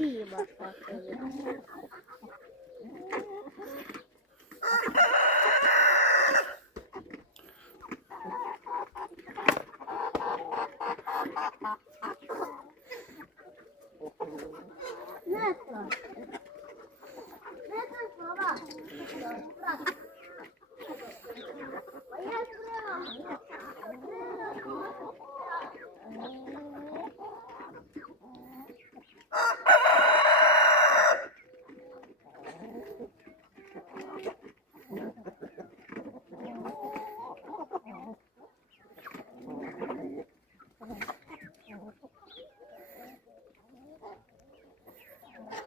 iyi bak bakalım. Ne yapıyorsun? Ne yapıyorsun baba? Bırak. Hayır, buraya.